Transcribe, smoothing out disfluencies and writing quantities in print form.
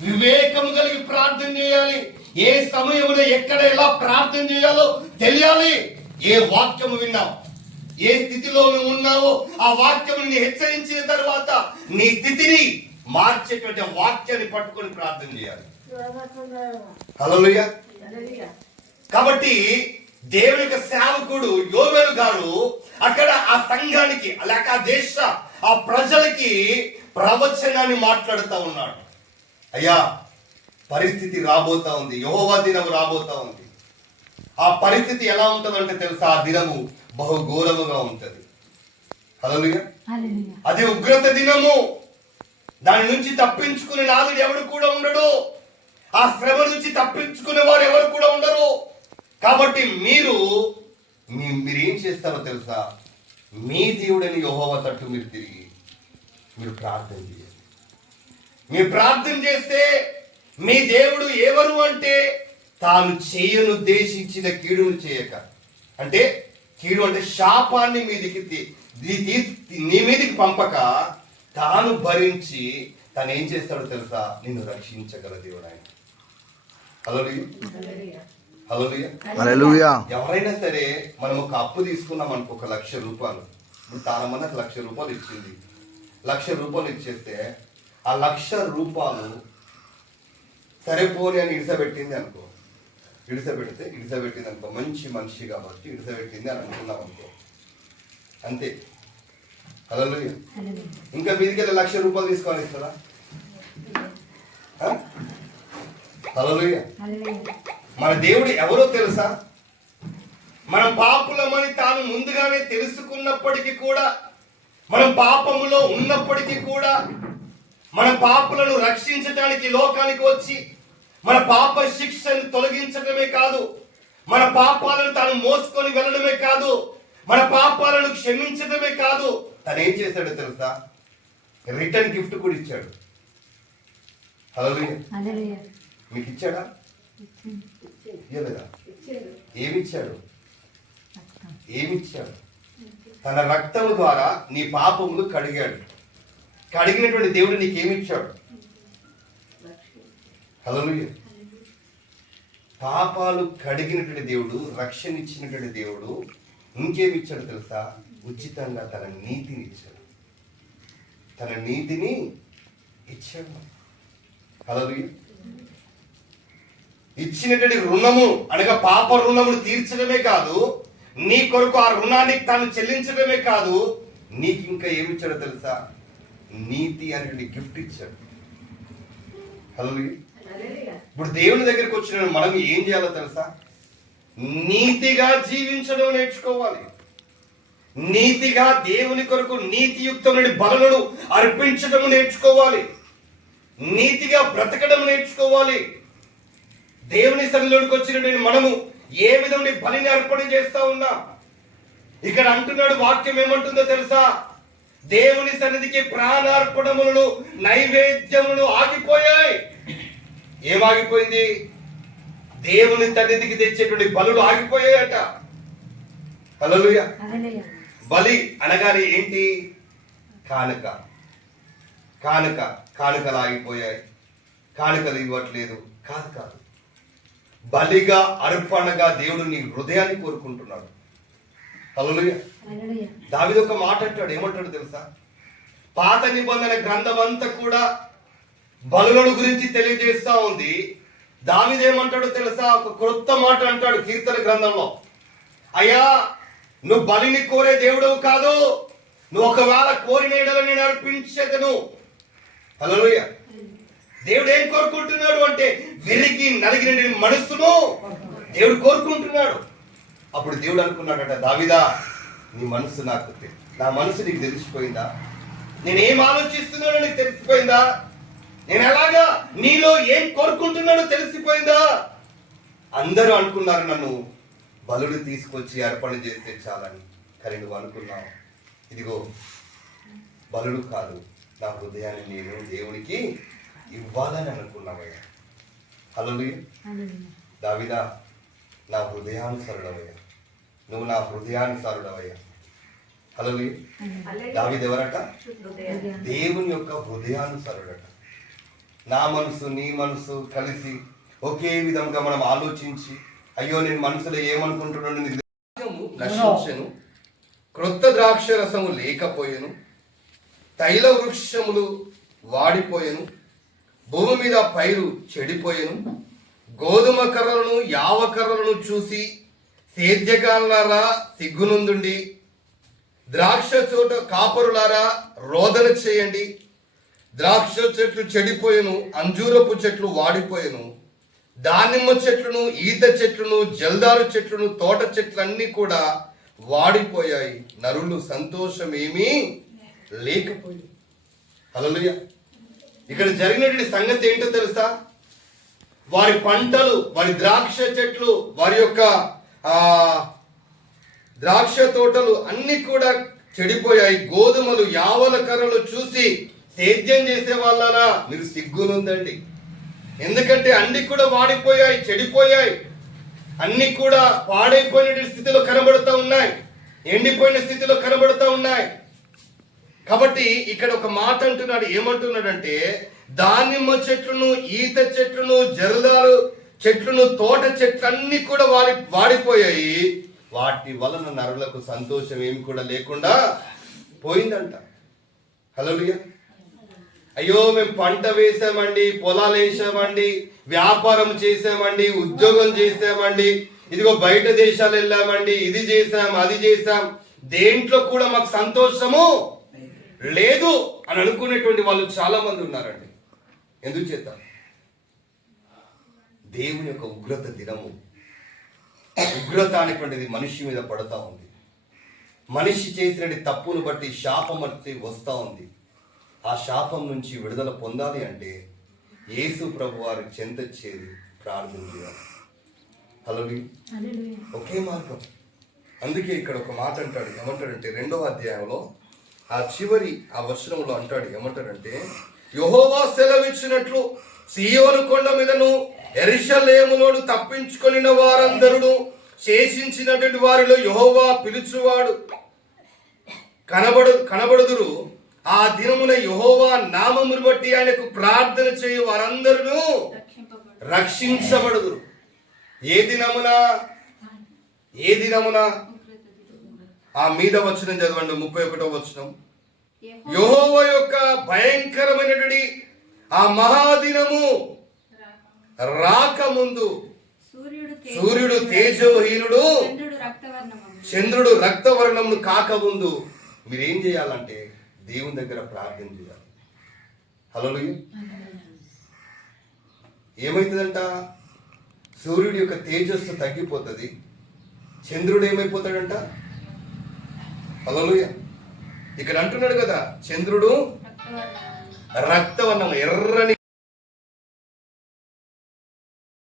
వివేకం కలిగి ప్రార్థన చేయాలి. ఏ సమయంలో ఎక్కడ ఎలా ప్రార్థన చేయాలో తెలియాలి. ఏ వాక్యము విన్నావు, ఏ స్థితిలో నువ్వు ఉన్నావో ఆ వాక్యం ని హెచ్చరించిన తర్వాత నీ స్థితిని మార్చేటువంటి వాక్యాన్ని పట్టుకొని ప్రార్థన చేయాలి. హల్లెలూయా. కాబట్టి దేవుని యొక్క సేవకుడు యోవేలు గారు అక్కడ ఆ సంఘానికి లేక ఆ దేశ ఆ ప్రజలకి ప్రవచనాన్ని మాట్లాడుతూ ఉన్నాడు. అయ్యా, పరిస్థితి రాబోతా ఉంది, యెహోవా దినం రాబోతా ఉంది. ఆ పరిస్థితి ఎలా ఉంటుందంటే తెలుసా, ఆ దినము బహుఘోరముగా ఉంటది. హల్లెలూయా. అది ఉగ్రత దినము. దాని నుంచి తప్పించుకునే నాదుడు ఎవడు కూడా ఉండడు. ఆ శ్రమ నుంచి తప్పించుకునే వారు ఎవరు కూడా ఉండరు. కాబట్టి మీరేం చేస్తారో తెలుసా, మీ దేవుడని యెహోవా తట్టు మీరు తిరిగి మీరు ప్రార్థన చేయండి. మీరు ప్రార్థన చేస్తే మీ దేవుడు ఎవరు అంటే తాను చేయనుద్దేశించిన కీడును చేయక, అంటే కీడు అంటే శాపాన్ని నీ మీదికి పంపక తాను భరించి తను ఏం చేస్తాడో తెలుసా, నిన్ను రక్షించగల దేవుడు ఆయన. హల్లెలూయా. హల్లెలూయా. ఎవరైనా సరే మనం ఒక అప్పు తీసుకున్నాం అనుకో, 1,00,000 రూపాయలు. ఇప్పుడు తానమన్న 1,00,000 రూపాయలు ఇచ్చింది. 1,00,000 రూపాయలు ఇచ్చేస్తే ఆ 1,00,000 రూపాయలు సరిపోని అని ఇడిసబెట్టింది అనుకో. ఇడిసబెట్టింది అనుకో, మంచి మనిషి కాబట్టి ఇడిసబెట్టింది అని అనుకున్నాం అనుకో, అంతే. హల్లెలూయా. ఇంకా మీదికి 1,00,000 రూపాయలు తీసుకోవాలి ఇస్తారా? హల్లెలూయా. మన దేవుడు ఎవరో తెలుసా? మనం పాపులమని తాను ముందుగానే తెలుసుకున్నప్పటికీ కూడా, మనం పాపములో ఉన్నప్పటికీ కూడా, మన పాపులను రక్షించడానికి లోకానికి వచ్చి మన పాప శిక్షను తొలగించడమే కాదు, మన పాపాలను తాను మోసుకొని వెళ్ళడమే కాదు, మన పాపాలను క్షమించడమే కాదు, తను ఏం చేశాడో తెలుసా, రిటర్న్ గిఫ్ట్ కూడా ఇచ్చాడు. హల్లెలూయా. మీకు ఇచ్చాడా? ఇయ్యలేదా? ఏమిచ్చాడు? తన రక్తము ద్వారా నీ పాపములు కడిగాడు. కడిగినటువంటి దేవుడు నీకేమిచ్చాడు? హల్లెలూయా. పాపాలు కడిగినటువంటి దేవుడు, రక్షణ ఇచ్చినటువంటి దేవుడు ఇంకేమిచ్చాడు తెలుసా? ఉచితంగా తన నీతిని ఇచ్చాడు. హల్లెలూయా. ఇచ్చినటువంటి రుణము అనగా పాప రుణమును తీర్చడమే కాదు, నీ కొరకు ఆ రుణానికి తాను చెల్లించడమే కాదు, నీకు ఇంకా ఏమిచ్చాడో తెలుసా? నీతి అనేటువంటి గిఫ్ట్ ఇచ్చాడు. హల్లెలూయా. ఇప్పుడు దేవుని దగ్గరికి వచ్చిన మనం ఏం చేయాలో తెలుసా? నీతిగా జీవించడం నేర్చుకోవాలి. నీతిగా దేవుని కొరకు నీతియుక్తమైన బలులను అర్పించడం నేర్చుకోవాలి. నీతిగా బ్రతకడం నేర్చుకోవాలి. దేవుని సన్నిధిలోకి వచ్చినటువంటి మనము ఏ విధమైన బలిని అర్పణ చేస్తా ఉన్నా, ఇక్కడ అంటున్నాడు వాక్యం ఏమంటుందో తెలుసా? దేవుని సన్నిధికి ప్రాణార్పణములను నైవేద్యములు ఆగిపోయాయి. ఏమాగిపోయింది? దేవుని సన్నిధికి తెచ్చేటువంటి బలులు ఆగిపోయాయట. హల్లెలూయా. బలి అనగానే ఏంటి? కానుకలు ఆగిపోయాయి. కానుకలు ఇవ్వట్లేదు. కాదు, బలిగా అర్పణగా దేవుడు నీ హృదయాన్ని కోరుకుంటున్నాడు. హల్లెలూయా. దావీదు ఒక మాట అంటాడు, ఏమంటాడు తెలుసా? పాత నిబంధన గ్రంథం అంతా కూడా బలులను గురించి తెలియజేస్తా ఉంది. దావీదు ఏమంటాడో తెలుసా? ఒక క్రొత్త మాట అంటాడు కీర్తన గ్రంథంలో. అయ్యా, నువ్వు బలిని కోరే దేవుడవు కాదు, నువ్వు ఒకవేళ కోరిన యెడల నేను అర్పించేదను. హల్లెలూయా. దేవుడు ఏం కోరుకుంటున్నాడు అంటే విరిగి నలిగిన మనస్సును దేవుడు కోరుకుంటున్నాడు. అప్పుడు దేవుడు అనుకున్నాడట, దావీదా, నీ మనసు నా మనసు నీకు తెలిసిపోయిందా? నేనేం ఆలోచిస్తున్నానో నీకు తెలిసిపోయిందా? నేను ఎలాగా నీలో ఏం కోరుకుంటున్నానో తెలిసిపోయిందా? అందరూ అనుకున్నారు నన్ను బలుడు తీసుకొచ్చి అర్పణ చేస్తే చాలని. కానీ నువ్వు అనుకున్నావు, ఇదిగో బలుడు కాదు, నా హృదయాన్ని నేను దేవునికి ఇవ్వాలని అనుకున్నావయ్యా. హల్లెలూయా. దావీదా, నా హృదయానుసరుడవయ్యా, నువ్వు నా హృదయానుసారుడవయ్యా. హల్లెలూయా. దావీదు ఎవరట? దేవుని యొక్క హృదయానుసారుడట. నా మనసు నీ మనసు కలిసి ఒకే విధంగా మనం ఆలోచించి, అయ్యో నేను మనసులో ఏమనుకుంటున్నాను, నశించెను, క్రొత్త ద్రాక్ష రసము లేకపోయెను, తైల వృక్షములు వాడిపోయెను, భూమి మీద పైరు చెడిపోయెను, గోధుమ కర్రలను యావ కర్రలను చూసి సేద్యకారులారా సిగ్గునందుండి, ద్రాక్ష తోట కాపరులారా రోదన చేయండి. ద్రాక్ష చెట్లు చెడిపోయెను, అంజూరపు చెట్లు వాడిపోయెను, దానిమ్మ చెట్లను, ఈత చెట్లను, జల్దారు చెట్లను, తోట చెట్లన్నీ కూడా వాడిపోయాయి. నరులు సంతోషం ఏమీ లేకపోయింది. హల్లెలూయా. ఇక్కడ జరిగినటువంటి సంగతి ఏంటో తెలుసా? వారి పంటలు, వారి ద్రాక్ష చెట్లు, వారి యొక్క ద్రాక్ష తోటలు అన్ని కూడా చెడిపోయాయి. గోధుమలు యావల కర్రలు చూసి సేద్యం చేసే వాళ్ళరా మీరు సిగ్గునుందండి. ఎందుకంటే అన్ని కూడా వాడిపోయాయి, చెడిపోయాయి, అన్ని కూడా పాడైపోయిన స్థితిలో కనబడుతూ ఉన్నాయి, ఎండిపోయిన స్థితిలో కనబడుతూ ఉన్నాయి. కాబట్టి ఇక్కడ ఒక మాట అంటున్నాడు. ఏమంటున్నాడంటే, దానిమ్మ చెట్లను, ఈత చెట్లను, జరదారు చెట్లను, తోట చెట్లు అన్ని కూడా వాడిపోయాయి. వాటి వలన నరులకు సంతోషం ఏమి కూడా లేకుండా పోయిందంట. హల్లెలూయా. అయ్యో మేము పంట వేసామండి, పొలాలు వేసామండి, వ్యాపారం చేసామండి, ఉద్యోగం చేసామండి, ఇదిగో బయట దేశాలు వెళ్ళామండి, ఇది చేసాం అది చేసాం, దేంట్లో కూడా మాకు సంతోషము లేదు అని అనుకునేటువంటి వాళ్ళు చాలా మంది ఉన్నారండి. ఎందుకు చేత? దేవుని యొక్క ఉగ్రత దినము, ఉగ్రత అనేటువంటిది మనిషి మీద పడతా ఉంది. మనిషి చేసిన తప్పును బట్టి శాపం వచ్చి వస్తూ ఉంది. ఆ శాపం నుంచి విడుదల పొందాలి అంటే యేసు ప్రభు వారి చెంత చేరి ప్రార్థన చేయాలి. హల్లెలూయా. ఒకే మార్గం. అందుకే ఇక్కడ ఒక మాట అంటాడు. ఏమంటాడంటే 2వ అధ్యాయంలో ఆ చివరి ఆ వచనంలో అంటాడు. ఏమంటాడంటే, యెహోవా సెలవిచ్చినట్లు సీయోను కొండ మీదను యెరూషలేములోను తప్పించుకొనిన వారందరూ శేషించినటువంటి వారిలో యెహోవా పిలుచువాడు కనబడుదురు. ఆ దినమున యెహోవా నామమును బట్టి ఆయనకు ప్రార్థన చేయు వారందరూ రక్షించబడుదురు. ఏ దినమున? ఏ దినమున? ఆ మీద వచనం చదవండి, 31వ వచనం. యెహోవా యొక్క భయంకరమైనటువంటి ఆ మహాదినము రాకముందు సూర్యుడు తేజోహీనుడు, చంద్రుడు రక్తవర్ణమును కాకముందు మీరేం చేయాలంటే దేవుని దగ్గర ప్రార్థన చేయాలి. హల్లెలూయా. ఏమైతుందంట? సూర్యుడి యొక్క తేజస్సు తగ్గిపోతుంది, చంద్రుడు ఏమైపోతాడంట? హల్లెలూయా. ఇక్కడ అంటున్నాడు కదా, చంద్రుడు రక్తవర్ణం, ఎర్రని